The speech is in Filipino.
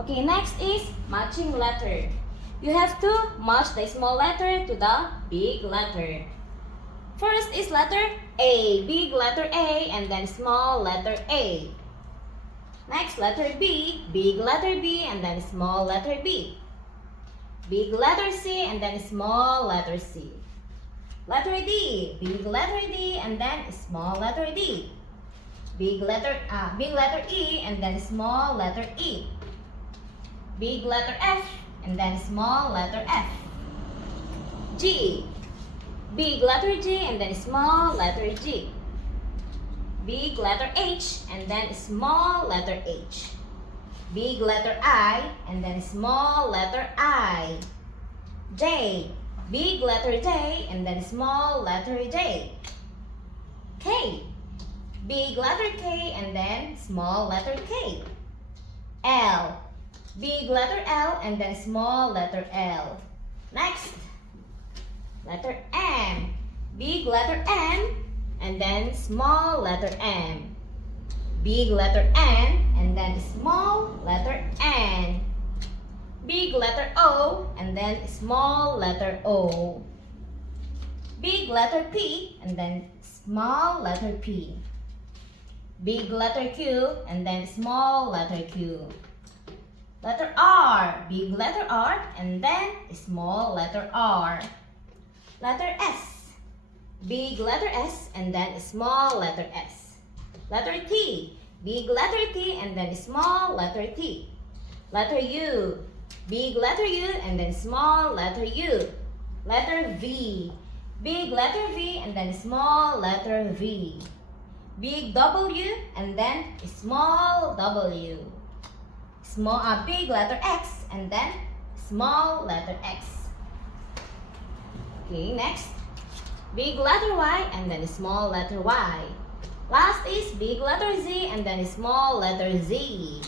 Okay, next is matching letter. You have to match the small letter to the big letter. First is letter A, big letter A, and then small letter A. Next, letter B, big letter B, and then small letter B. Big letter C, and then small letter C. Letter D, big letter D, and then small letter D. Big letter E, and then small letter E. Big letter F, and then small letter F. G, big letter G, and then small letter G. Big letter H, and then small letter H. Big letter I, and then small letter I. J, big letter J, and then small letter J. K, big letter K, and then small letter K. L, big letter L, and then small letter L. Next, letter M, big letter M, and then small letter M. Big letter N, and then small letter N. Big letter O, and then small letter O. Big letter P, and then small letter P. Big letter Q, and then small letter Q. Letter R, big letter R, and then small letter R. Letter S, big letter S, and then small letter S. Letter T, big letter T, and then small letter T. Letter U, big letter U, and then small letter U. Letter V, big letter V, and then small letter V. Big W, and then small W. Big letter X, and then small letter X. Okay, next. Big letter Y, and then small letter Y. Last is big letter Z, and then small letter Z.